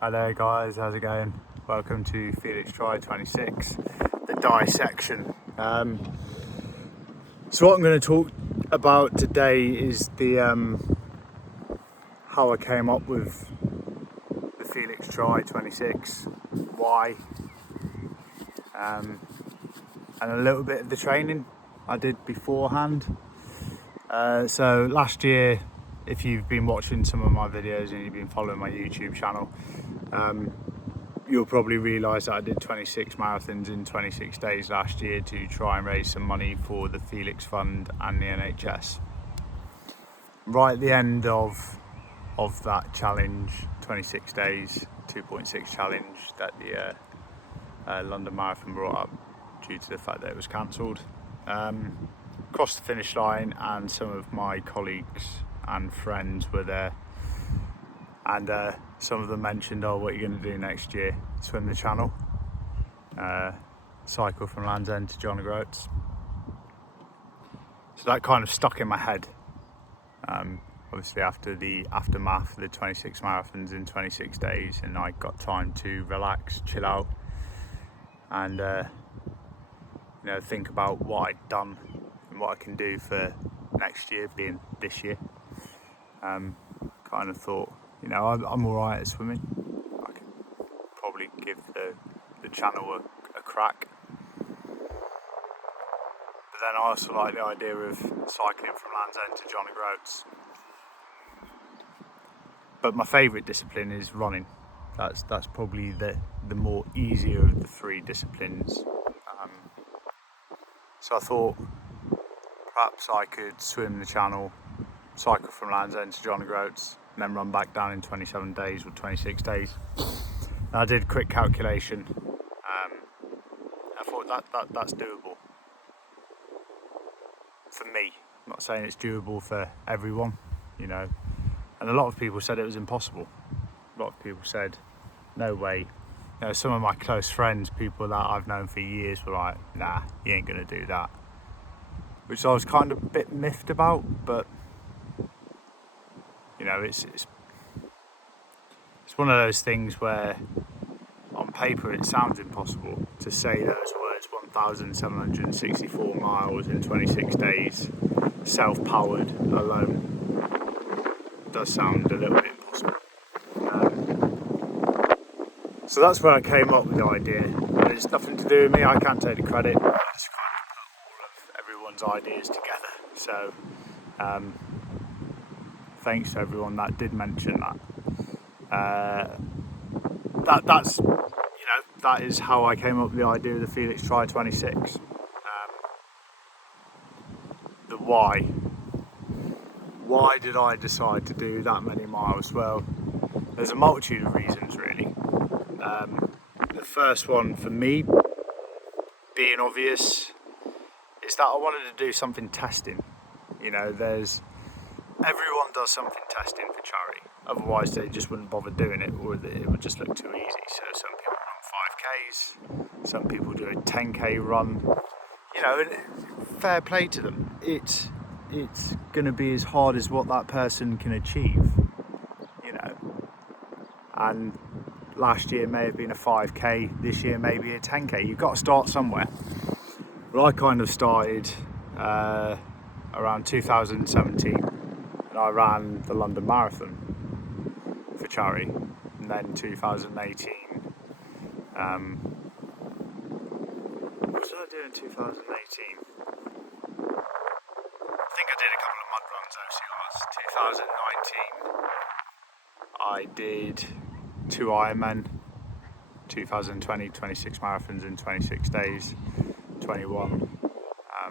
Hello guys, how's it going? Welcome to Felix Try 26, the dissection. So what I'm going to talk about today is the how I came up with the Felix Try 26, why, and a little bit of the training I did beforehand. So last year, if you've been watching some of my videos and you've been following my YouTube channel, you'll probably realise that I did 26 marathons in 26 days last year to try and raise some money for the Felix Fund and the NHS. Right at the end of that challenge, 26 days, 2.6 challenge that the London Marathon brought up due to the fact that it was cancelled, crossed the finish line and some of my colleagues and friends were there, and some of them mentioned, oh, what are you going to do next year? Swim the Channel, cycle from Land's End to John O'Groats. So that kind of stuck in my head. Obviously after the aftermath of the 26 marathons in 26 days, and I got time to relax, chill out, and think about what I'd done and what I can do for next year, being this year. Kind of thought, I'm alright at swimming. I can probably give the channel a crack. But then I also like the idea of cycling from Land's End to John O'Groats. But my favourite discipline is running. That's probably the more easier of the three disciplines. So I thought perhaps I could swim the channel, cycle from Land's End to John O'Groats, and then run back down in 27 days or 26 days. And I did a quick calculation. I thought that's doable for me. I'm not saying it's doable for everyone, And a lot of people said it was impossible. A lot of people said, no way. Some of my close friends, people that I've known for years, were like, nah, you ain't gonna do that. Which I was kind of a bit miffed about, but it's one of those things where on paper it sounds impossible to say those words, 1,764 miles in 26 days, self-powered alone. It does sound a little bit impossible. So that's where I came up with the idea. And it's nothing to do with me, I can't take the credit. I just kind of put all of everyone's ideas together. So thanks to everyone that did mention that. That is how I came up with the idea of the Felix Try 26. The why. Why did I decide to do that many miles? Well, there's a multitude of reasons really. The first one for me, being obvious, is that I wanted to do something testing. Everyone does something testing for charity, otherwise they just wouldn't bother doing it, or it would just look too easy. So some people run 5Ks, some people do a 10K run, and fair play to them. It's going to be as hard as what that person can achieve, and last year may have been a 5K, this year may be a 10K. You've got to start somewhere. Well, I kind of started around 2017, and I ran the London Marathon for charity, and then 2018. What did I do in 2018? I think I did a couple of mud runs, OCRs. 2019, I did 2 Ironman. 2020, 26 marathons in 26 days. 21. I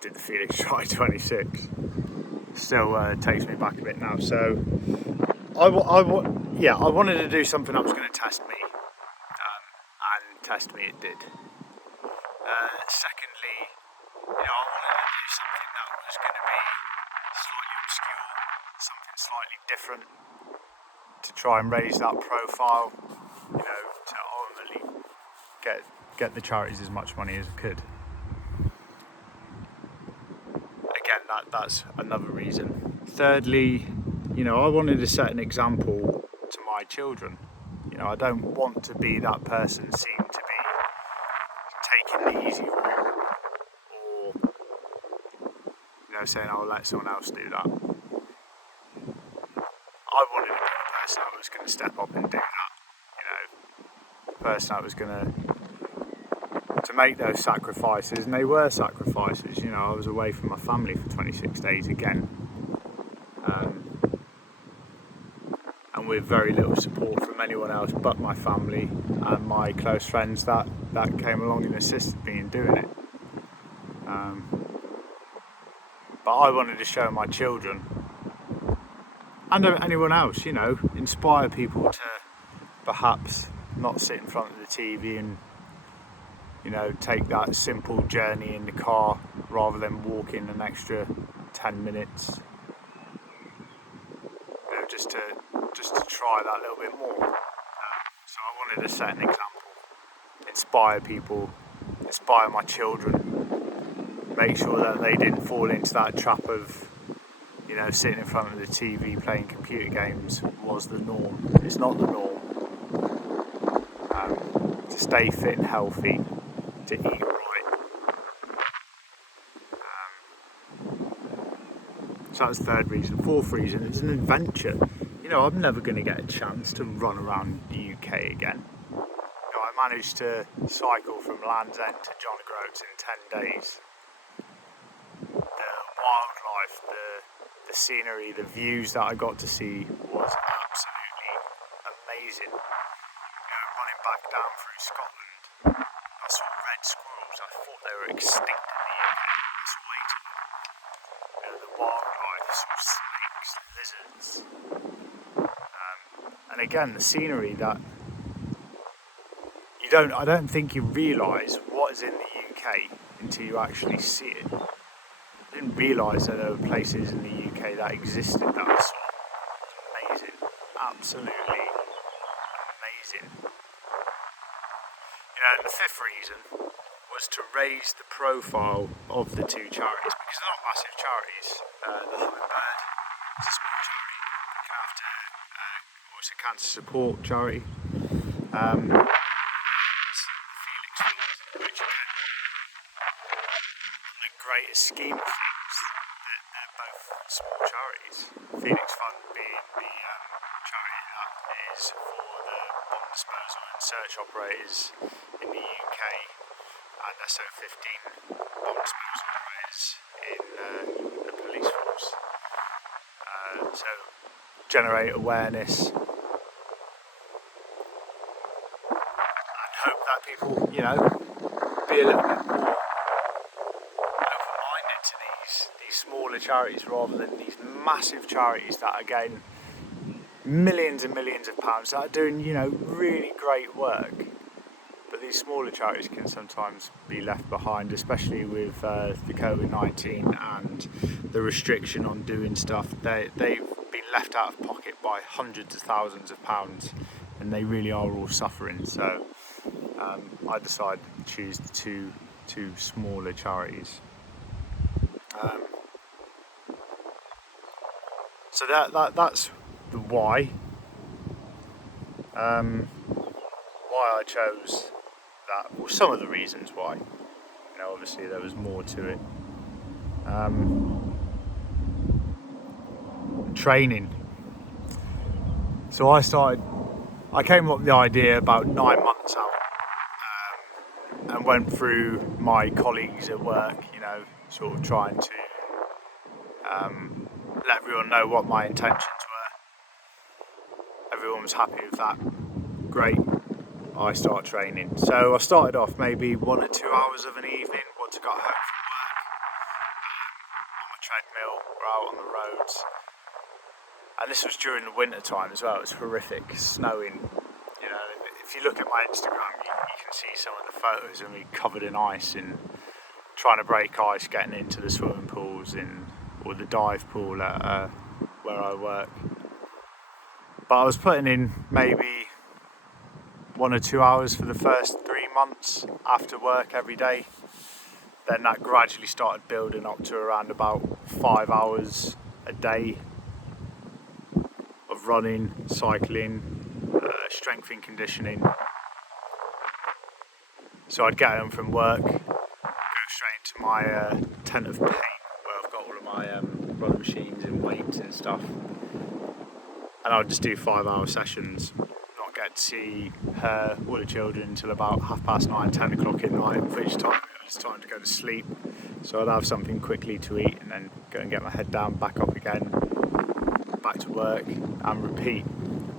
did the Felix Try 26. Still takes me back a bit now. So I wanted to do something that was going to test me, and test me it did. Secondly, I wanted to do something that was going to be slightly obscure, something slightly different, to try and raise that profile, to ultimately get the charities as much money as I could. Again, that's another reason. Thirdly, you know, I wanted to set an example to my children. You know, I don't want to be that person seen to be taking the easy route, or, you know, saying I'll let someone else do that. I wanted to be the person that was going to step up and do that. You know, the person that was going to make those sacrifices, and they were sacrifices. You know, I was away from my family for 26 days again, and with very little support from anyone else but my family and my close friends that came along and assisted me in doing it. But I wanted to show my children and anyone else, you know, inspire people to perhaps not sit in front of the TV and, you know, take that simple journey in the car rather than walking an extra 10 minutes, you know, just to try that little bit more. So I wanted to set an example, inspire people, inspire my children, make sure that they didn't fall into that trap of, you know, sitting in front of the TV playing computer games was the norm. It's not the norm. To stay fit and healthy, to eat right. So that's the third reason. Fourth reason, it's an adventure. You know, I'm never going to get a chance to run around the UK again. You know, I managed to cycle from Land's End to John O'Groats in 10 days. The wildlife, the scenery, the views that I got to see was absolutely amazing. You know, running back down through Scotland, I saw red squirrels. I thought they were extinct in the UK. I saw 8 of them. You know, the wildlife, I saw snakes, lizards. And again, the scenery that I don't think you realise what is in the UK until you actually see it. I didn't realise that there were places in the UK that existed that I saw. Amazing, absolutely amazing. You know, and the fifth reason was to raise the profile of the two charities, because they're not massive charities. The Hummingbird is a small charity, it's a cancer support charity. Felix Fund, which again, in the greater scheme of things, they're both small charities. Felix Fund being the charity that is for the bomb disposal and search operators in the UK, and SO15 bomb disposal operators in the police force. So generate awareness and hope that people, you know, be a little bit more open-minded to these smaller charities rather than these massive charities that are getting millions and millions of pounds, that are doing, you know, really great work. But these smaller charities can sometimes be left behind, especially with the COVID-19 and the restriction on doing stuff. They've been left out of pocket by hundreds of thousands of pounds, and they really are all suffering. So I decided to choose the two smaller charities. So that's the why. Why I chose that. Well, some of the reasons why. You know, obviously there was more to it. Training. So I came up with the idea about 9 months out, and went through my colleagues at work, you know, sort of trying to let everyone know what my intentions were. Everyone was happy with that. Great. I start training. So I started off maybe 1 or 2 hours of an evening once I got home from work, on my treadmill or out on the roads. And this was during the winter time as well. It was horrific, snowing. You know, if you look at my Instagram, you can see some of the photos of me covered in ice and trying to break ice, getting into the swimming pools or the dive pool at where I work. But I was putting in maybe 1 or 2 hours for the first 3 months after work every day. Then that gradually started building up to around about 5 hours a day. of running, cycling, strength and conditioning. So I'd get home from work, go straight into my tent of pain where I've got all of my running machines and weights and stuff, and I'd just do 5-hour sessions, not get to see her or the children until about 9:30, 10 o'clock at night, which time it was time to go to sleep. So I'd have something quickly to eat and then go and get my head down, back up again, back to work and repeat.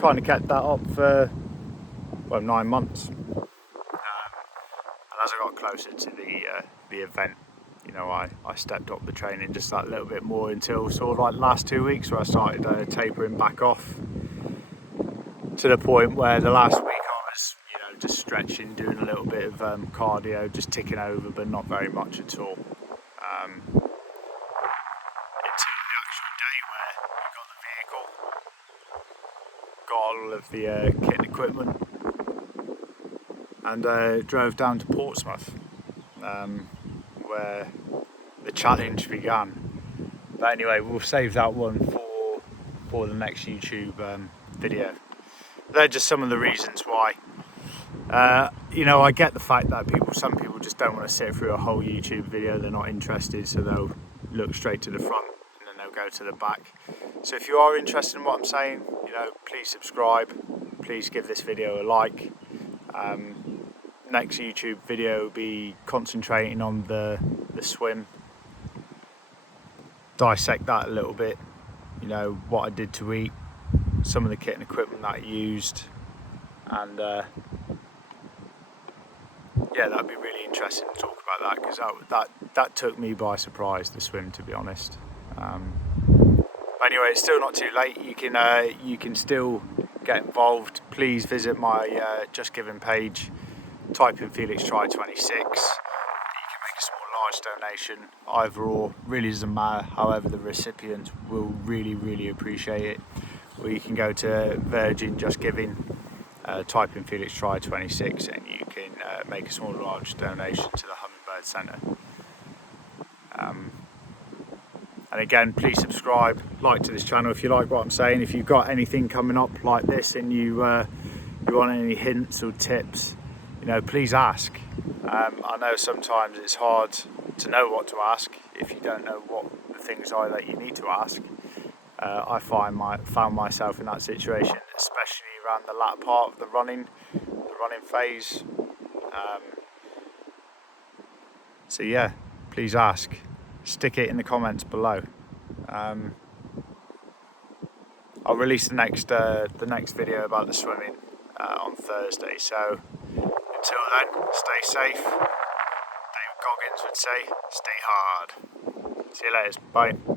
Kind of kept that up for 9 months. And as I got closer to the event, you know, I stepped up the training just that little bit more until sort of like the last 2 weeks where I started tapering back off to the point where the last week I was, you know, just stretching, doing a little bit of cardio, just ticking over, but not very much at all. Until the actual day where we got the vehicle, got all of the kit and equipment, and drove down to Portsmouth, where the challenge began. But anyway, we'll save that one for the next YouTube video. They're just some of the reasons why. You know, I get the fact that some people just don't want to sit through a whole YouTube video. They're not interested, so they'll look straight to the front and then they'll go to the back. So if you are interested in what I'm saying, you know, please subscribe. Please give this video a like. Next YouTube video will be concentrating on the swim. Dissect that a little bit. You know, what I did to eat, some of the kit and equipment that I used, and yeah, that'd be really interesting to talk about that, because that took me by surprise, the swim, to be honest. Anyway, it's still not too late. You can still get involved. Please visit my Just Giving page. Type in Felix Try 26. You can make a small, large donation. Either or, really doesn't matter. However, the recipients will really appreciate it. Or you can go to Virgin Just Giving, type in Felix Try 26, and you can make a small, large donation to the Hummingbird Centre. And again, please subscribe, like to this channel if you like what I'm saying. If you've got anything coming up like this and you want any hints or tips, you know, please ask. I know sometimes it's hard to know what to ask if you don't know what the things are that you need to ask. I found myself in that situation, especially around the latter part of the running phase. So yeah, please ask. Stick it in the comments below. I'll release the next video about the swimming on Thursday. So until then, stay safe. David Goggins would say, stay hard. See you later. Bye.